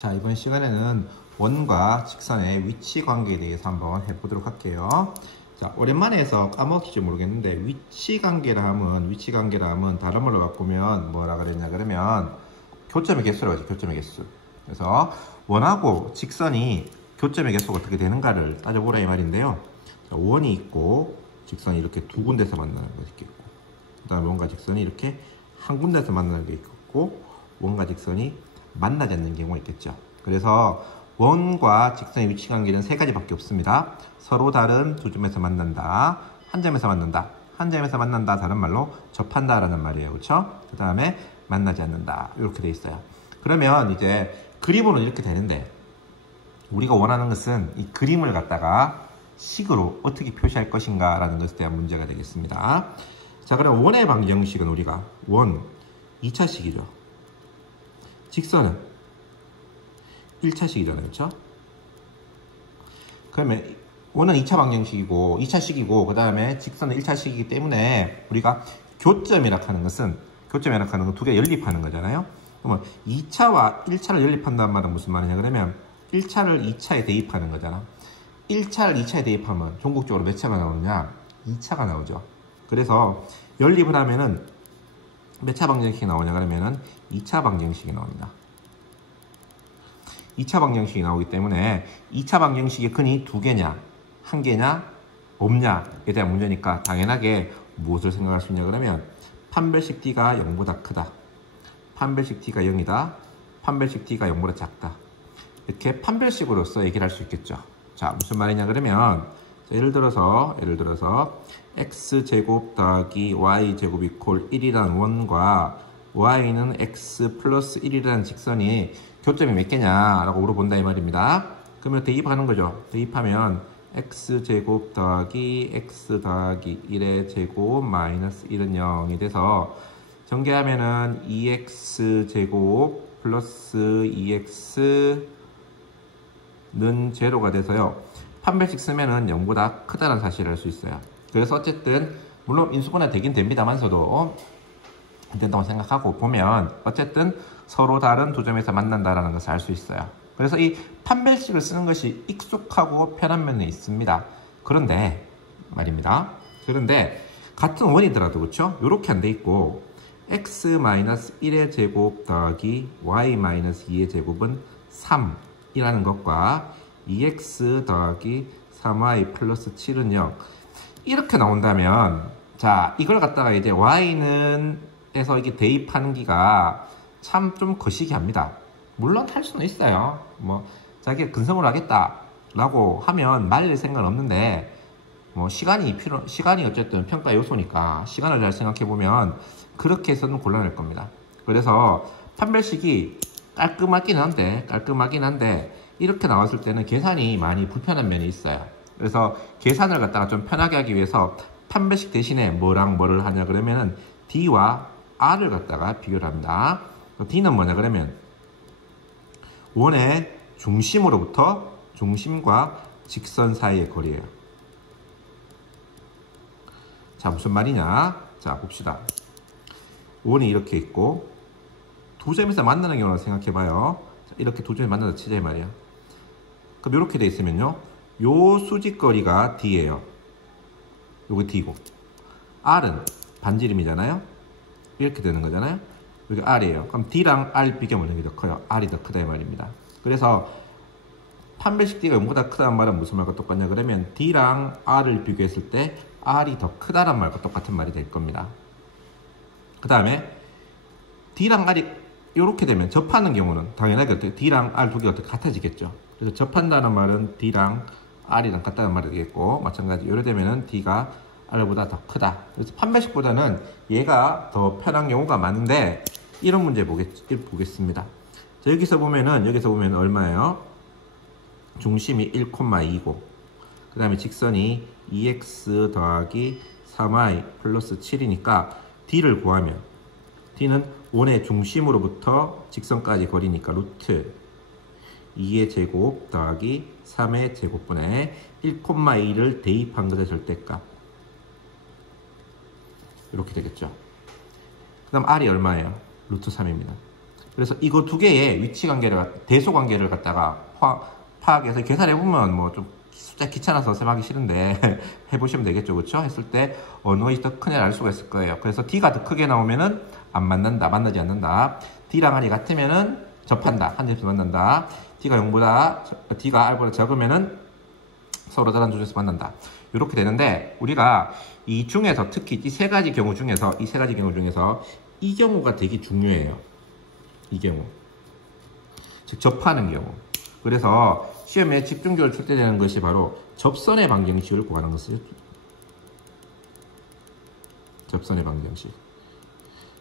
자, 이번 시간에는 원과 직선의 위치 관계에 대해서 한번 해보도록 할게요. 자, 오랜만에 해서 까먹을지 모르겠는데 위치 관계라 하면 다른 말로 바꾸면 뭐라 그랬냐 그러면 교점의 개수라고 하죠. 교점의 개수. 그래서 원하고 직선이 교점의 개수가 어떻게 되는가를 따져보라 이 말인데요. 자, 원이 있고 직선이 이렇게 두 군데서 만나는 거 있겠고, 그 다음에 원과 직선이 이렇게 한 군데서 만나는 게 있고, 원과 직선이 만나지 않는 경우가 있겠죠. 그래서 원과 직선의 위치 관계는 세 가지밖에 없습니다. 서로 다른 두 점에서 만난다, 한 점에서 만난다, 한 점에서 만난다, 다른 말로 접한다 라는 말이에요. 그렇죠? 그 다음에 만나지 않는다, 이렇게 돼 있어요. 그러면 이제 그림으로는 이렇게 되는데, 우리가 원하는 것은 이 그림을 갖다가 식으로 어떻게 표시할 것인가 라는 것에 대한 문제가 되겠습니다. 자, 그럼 원의 방정식은 우리가 원 2차식이죠. 직선은 1차식이잖아요. 그렇죠? 그러면 원은 2차 방정식이고 2차식이고 그 다음에 직선은 1차식이기 때문에 우리가 교점이라고 하는 것은 두 개가 연립하는 거잖아요. 그러면 2차와 1차를 연립한다는 말은 무슨 말이냐 그러면 1차를 2차에 대입하는 거잖아. 1차를 2차에 대입하면 종국적으로 몇 차가 나오느냐? 2차가 나오죠. 그래서 연립을 하면은 몇 차 방정식이 나오냐 그러면은 2차 방정식이 나옵니다. 2차 방정식이 나오기 때문에 2차 방정식의 근이 두 개냐, 한 개냐, 없냐에 대한 문제니까 당연하게 무엇을 생각할 수 있냐 그러면 판별식 D가 0보다 크다, 판별식 D가 0이다, 판별식 D가 0보다 작다, 이렇게 판별식으로서 얘기를 할 수 있겠죠. 자, 무슨 말이냐 그러면 예를 들어서 x제곱 더하기 y제곱 이퀄 1이라는 원과 y는 x 플러스 1이라는 직선이 교점이 몇 개냐 라고 물어본다 이 말입니다. 그러면 대입하는 거죠. 대입하면 x제곱 더하기 x 더하기 1의 제곱 마이너스 1은 0이 돼서 전개하면은 2x제곱 플러스 2x는 제로가 돼서요. 판별식 쓰면은 0보다 크다는 사실을 알 수 있어요. 그래서 어쨌든 물론 인수분해 되긴 됩니다만서도 안 된다고 생각하고 보면 어쨌든 서로 다른 두 점에서 만난다라는 것을 알 수 있어요. 그래서 이 판별식을 쓰는 것이 익숙하고 편한 면이 있습니다. 그런데 말입니다. 그런데 같은 원이더라도 그렇죠? 이렇게 안 돼 있고 x-1의 제곱 더하기 y-2의 제곱은 3이라는 것과 2x 더하기 3y 플러스 7은 0 이렇게 나온다면, 자, 이걸 갖다가 이제 y는 에서 이게 대입하는 기가 참 좀 거시기 합니다. 물론 할 수는 있어요. 뭐 자기가 근성으로 하겠다라고 하면 말릴 생각은 없는데, 뭐 시간이 어쨌든 평가 요소니까 시간을 잘 생각해 보면 그렇게 해서는 곤란할 겁니다. 그래서 판별식이 깔끔하긴 한데 이렇게 나왔을 때는 계산이 많이 불편한 면이 있어요. 그래서 계산을 갖다가 좀 편하게 하기 위해서 판별식 대신에 뭐랑 뭐를 하냐 그러면은 D와 R을 갖다가 비교를 합니다. D는 뭐냐 그러면 원의 중심으로부터 중심과 직선 사이의 거리예요. 자, 무슨 말이냐? 자, 봅시다. 원이 이렇게 있고 두 점에서 만나는 경우를 생각해봐요. 이렇게 두 점이 만나서 치자 이 말이야. 그럼 이렇게 돼 있으면요, 요 수직거리가 D예요. 요게 D고 R은 반지름이잖아요. 이렇게 되는 거잖아요. 여기 R이에요. 그럼 D랑 R 비교하면 이게 더 커요. R이 더 크다 이 말입니다. 그래서 판별식 D가 0보다 크다는 말은 무슨 말과 똑같냐 그러면 D랑 R을 비교했을 때 R이 더 크다는 말과 똑같은 말이 될 겁니다. 그 다음에 D랑 R이 이렇게 되면 접하는 경우는 당연하게 D랑 R 두 개가 같아지겠죠. 그래서 접한다는 말은 D랑 R이랑 같다는 말이 되겠고, 마찬가지 이래 되면은 D가 R보다 더 크다. 그래서 판별식보다는 얘가 더 편한 경우가 많은데 이런 문제 보겠습니다. 자, 여기서 보면 얼마예요? 중심이 1,2고 그 다음에 직선이 2x 더하기 3y 플러스 7이니까 D를 구하면 D는 원의 중심으로부터 직선까지 거리니까 루트 2의 제곱 더하기 3의 제곱분에 1,2를 대입한 것의 절대값, 이렇게 되겠죠. 그 다음 R이 얼마예요? 루트 3입니다. 그래서 이거 두 개의 위치 관계를, 대소 관계를 갖다가 파악해서 계산해보면 뭐 좀 숫자 귀찮아서 셈하기 싫은데 해보시면 되겠죠. 그쵸? 했을 때 어느 것이 더 크냐를 알 수가 있을 거예요. 그래서 D가 더 크게 나오면은 안 만난다, 만나지 않는다. D랑 R이 같으면은 접한다, 한 점에서 만난다. D가 R보다 적으면은 서로 다른 조건에서 만난다. 이렇게 되는데, 우리가 이 중에서 특히 이 세 가지 경우 중에서 이 경우가 되게 중요해요. 이 경우, 즉 접하는 경우. 그래서 시험에 집중적으로 출제되는 것이 바로 접선의 방정식을 구하는 것이죠. 접선의 방정식.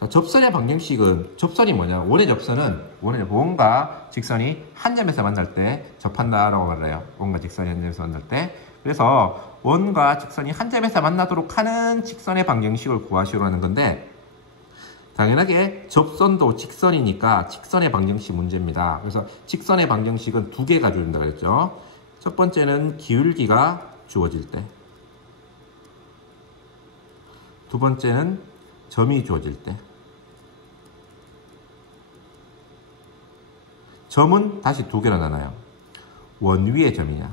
자, 접선의 방정식은, 접선이 뭐냐? 원의 접선은 원과 직선이 한 점에서 만날 때 접한다라고 말해요. 원과 직선이 한 점에서 만날 때. 그래서 원과 직선이 한 점에서 만나도록 하는 직선의 방정식을 구하시려고 하는 건데, 당연하게 접선도 직선이니까 직선의 방정식 문제입니다. 그래서 직선의 방정식은 두 개가 주어진다고 했죠. 첫 번째는 기울기가 주어질 때, 두 번째는 점이 주어질 때. 점은 다시 두 개로 나눠요. 원 위의 점이냐,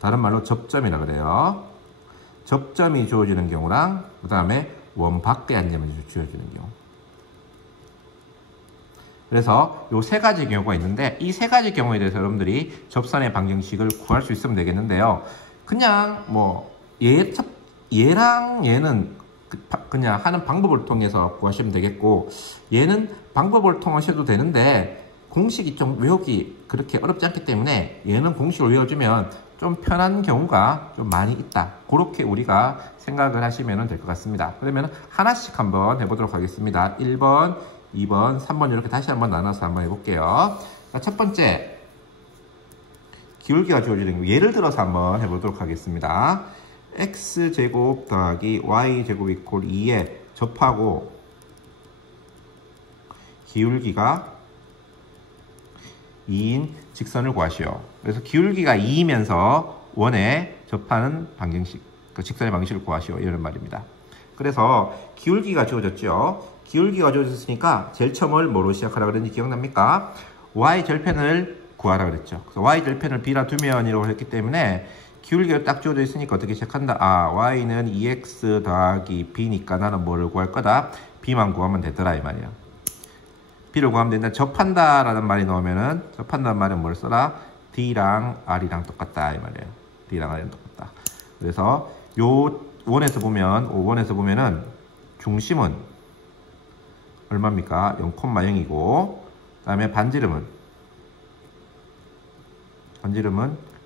다른 말로 접점이라 그래요. 접점이 주어지는 경우랑 그 다음에 원 밖에 한 점이 주어지는 경우. 그래서 이 세 가지 경우가 있는데, 이 세 가지 경우에 대해서 여러분들이 접선의 방정식을 구할 수 있으면 되겠는데요. 그냥 뭐 얘랑 얘는 그냥 하는 방법을 통해서 구하시면 되겠고, 얘는 방법을 통하셔도 되는데 공식이 좀 외우기 그렇게 어렵지 않기 때문에 얘는 공식을 외워주면 좀 편한 경우가 좀 많이 있다. 그렇게 우리가 생각을 하시면 될 것 같습니다. 그러면 하나씩 한번 해보도록 하겠습니다. 1번, 2번, 3번 이렇게 다시 한번 나눠서 한번 해볼게요. 자, 첫 번째, 기울기가 주어지는 경우, 예를 들어서 한번 해보도록 하겠습니다. x제곱 더하기 y제곱 이퀄 2에 접하고 기울기가 2인 직선을 구하시오. 그래서 기울기가 2이면서 원에 접하는 방정식, 그 직선의 방식을 구하시오. 이런 말입니다. 그래서 기울기가 주어졌죠. 기울기가 주어졌으니까 제일 처음을 뭐로 시작하라 그랬는지 기억납니까? y 절편을 구하라 그랬죠. 그래서 y 절편을 b라 두면 이라고 했기 때문에 기울기가 딱 주어져 있으니까 어떻게 시작한다? 아, y는 2x 더하기 b니까 나는 뭐를 구할 거다? b만 구하면 되더라 이 말이야. b를 구하면 된다. 접한다 라는 말이 나오면은, 접한다는 말은 뭘 써라? d랑 r이랑 똑같다 이 말이에요. d랑 r이랑 똑같다. 그래서 요 원에서 보면은 중심은 얼마입니까? 0,0이고, 그 다음에 반지름은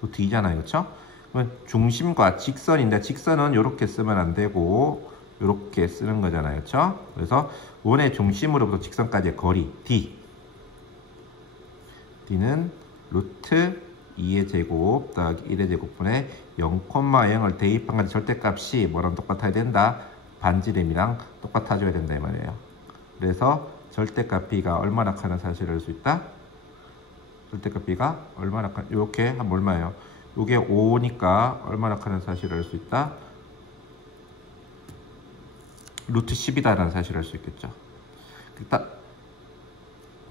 루트 2잖아요. 그렇죠? 그러면 중심과 직선인데, 직선은 이렇게 쓰면 안 되고 이렇게 쓰는 거잖아요. 그렇죠? 그래서 원의 중심으로부터 직선까지의 거리 D는 루트 2의 제곱 더하기 1의 제곱분의 0,0을 대입한 가지 절대값이 뭐랑 똑같아야 된다? 반지름이랑 똑같아져야 된다 이 말이에요. 그래서 절대값 B가 얼마나 크는 사실을 알 수 있다? 절대값 B가 얼마나 큰, 이렇게 하면 얼마예요? 이게 5니까 얼마나 크는 사실을 알 수 있다? 루트 10이다라는 사실을 알 수 있겠죠.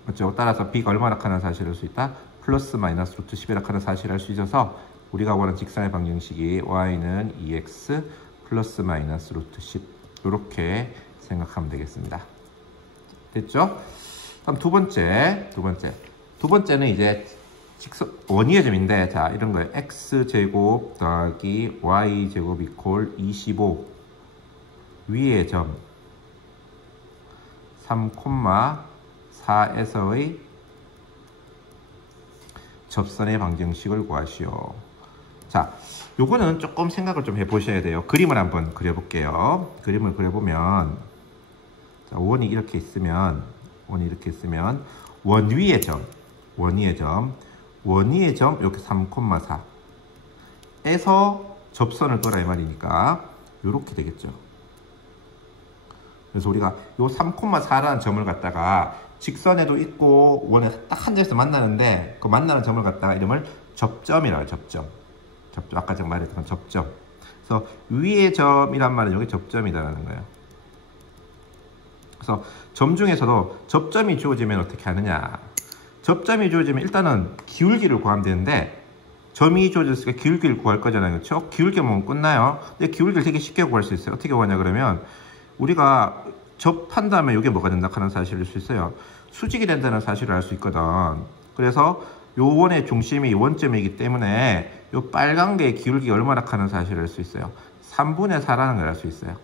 맞죠? 따라서 B가 얼마나 크는 사실을 알 수 있다? 플러스 마이너스 루트 10이라 하는 사실을 알 수 있어서 우리가 원하는 직선의 방정식이 y는 2x 플러스 마이너스 루트 10 이렇게 생각하면 되겠습니다. 됐죠? 그럼 두 번째는 이제 직선 원위의 점인데, 자 이런 거예요. x제곱 더하기 y제곱 이퀄 25 위의 점 3,4에서의 접선의 방정식을 구하시오. 자, 요거는 조금 생각을 좀 해보셔야 돼요. 그림을 한번 그려볼게요. 그림을 그려보면, 자, 원이 이렇게 있으면 원 위의 점 이렇게 3,4에서 접선을 거라 이 말이니까 요렇게 되겠죠. 그래서 우리가 요 3,4라는 점을 갖다가 직선에도 있고 원에 딱 한 점에서 만나는데, 그 만나는 점을 갖다가 이름을 접점이라고 해요. 접점. 아까 제가 말했던 접점. 그래서 위의 점이란 말은 여기 접점이다라는 거예요. 그래서 점 중에서도 접점이 주어지면 어떻게 하느냐. 접점이 주어지면 일단은 기울기를 구하면 되는데 점이 주어졌으니까 기울기를 구할 거잖아요. 그렇죠? 기울기 보면 끝나요. 근데 기울기를 되게 쉽게 구할 수 있어요. 어떻게 구하냐 그러면 우리가 접한 다음에 이게 뭐가 된다 하는 사실을 알 수 있어요. 수직이 된다는 사실을 알 수 있거든. 그래서 요 원의 중심이 원점이기 때문에 요 빨간 게 기울기가 얼마나 하는 사실을 알 수 있어요. 3분의 4라는 걸 알 수 있어요.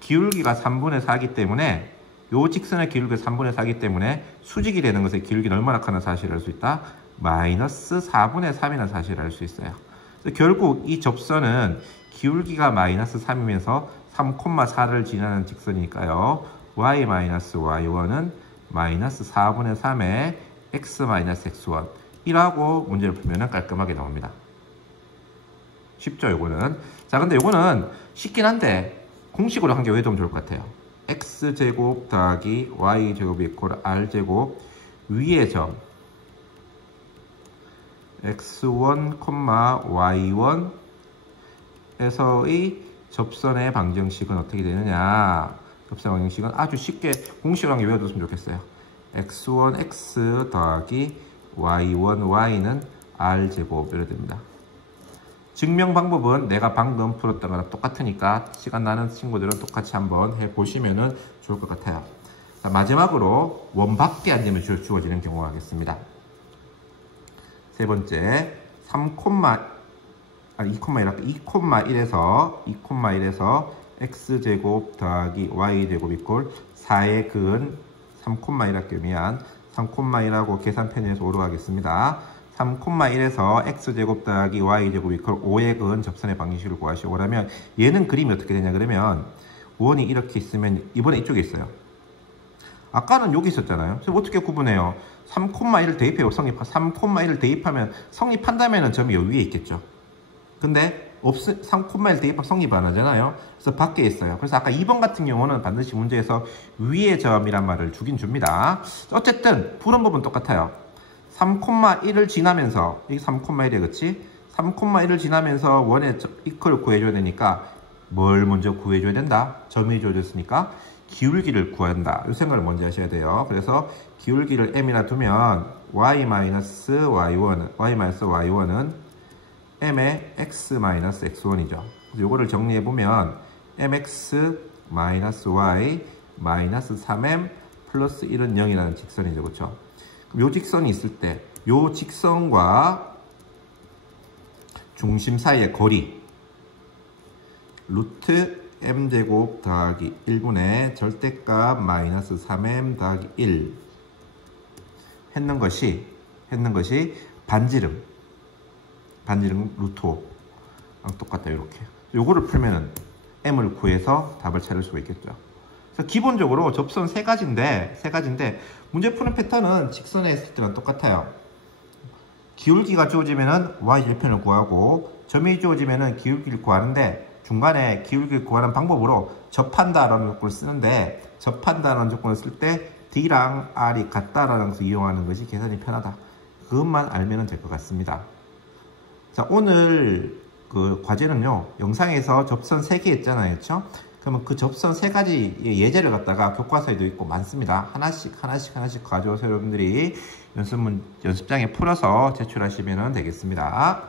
기울기가 3분의 4이기 때문에 요 직선의 기울기가 3분의 4이기 때문에 수직이 되는 것의 기울기는 얼마나 하는 사실을 알 수 있다. 마이너스 4분의 3이라는 사실을 알 수 있어요. 그래서 결국 이 접선은 기울기가 마이너스 3이면서 3,4를 지나는 직선이니까요. y-y1은 마이너스 4분의 3의 x-x1 이라고 문제를 풀면 깔끔하게 나옵니다. 쉽죠, 요거는. 자, 근데 요거는 쉽긴 한데 공식으로 한 게 왜 좀 좋을 것 같아요. x제곱 더하기 y제곱이 이퀄 r제곱 위의 점 x1, y1에서의 접선의 방정식은 어떻게 되느냐. 접선의 방정식은 아주 쉽게 공식으로 한 게 외워뒀으면 좋겠어요. x1, x 더하기 y1, y는 r제곱 이렇게 됩니다. 증명 방법은 내가 방금 풀었던 거랑 똑같으니까 시간 나는 친구들은 똑같이 한번 해보시면 좋을 것 같아요. 자, 마지막으로 원 밖에 안 되면 주어지는 경우 하겠습니다. 세 번째, 2,1에서 x제곱 더하기 y제곱 이꼴 4의 근은 3,1 교미한 3,1하고 계산 편의에서 5로 하겠습니다. 3,1에서 x제곱 더하기 y제곱 이퀄 5의 근 접선의 방정식을 구하시오. 그러면 얘는 그림이 어떻게 되냐 그러면 원이 이렇게 있으면 이번에 이쪽에 있어요. 아까는 여기 있었잖아요. 그래서 어떻게 구분해요? 3,1을 대입해요. 3,1을 대입하면 성립한다면 점이 여기 위에 있겠죠. 근데 3,1 대입하면 성립 안 하잖아요. 그래서 밖에 있어요. 그래서 아까 2번 같은 경우는 반드시 문제에서 위의 점이란 말을 주긴 줍니다. 어쨌든 푸는 법은 똑같아요. 3,1을 지나면서 이게 3,1이야, 그치? 3,1을 지나면서 원의 이퀄을 구해줘야 되니까 뭘 먼저 구해줘야 된다? 점이 주어졌으니까 기울기를 구한다. 이 생각을 먼저 하셔야 돼요. 그래서 기울기를 m이라 두면 y-y1은 m의 x-x1이죠. 요거를 정리해보면 mx-y 3m 플러스 1은 0이라는 직선이죠. 그렇죠? 그럼 요 직선이 있을 때 요 직선과 중심 사이의 거리 루트 m제곱 더하기 1분의 절대값 마이너스 3m 더하기 1 했는 것이 반지름 루트 5랑 똑같다. 이렇게 요거를 풀면은 m을 구해서 답을 찾을 수가 있겠죠. 그래서 기본적으로 접선 세 가지인데 문제 푸는 패턴은 직선에 했을 때랑 똑같아요. 기울기가 주어지면은 y절편을 구하고 점이 주어지면은 기울기를 구하는데 중간에 기울기를 구하는 방법으로 접한다라는 조건을 쓰는데 접한다라는 조건을 쓸 때 D랑 R이 같다라는 것을 이용하는 것이 계산이 편하다. 그것만 알면 될 것 같습니다. 자, 오늘 그 과제는요, 영상에서 접선 3개 했잖아요. 그렇죠? 그러면 그 접선 3가지 예제를 갖다가 교과서에도 있고 많습니다. 하나씩 가져오서 여러분들이 연습장에 풀어서 제출하시면 되겠습니다.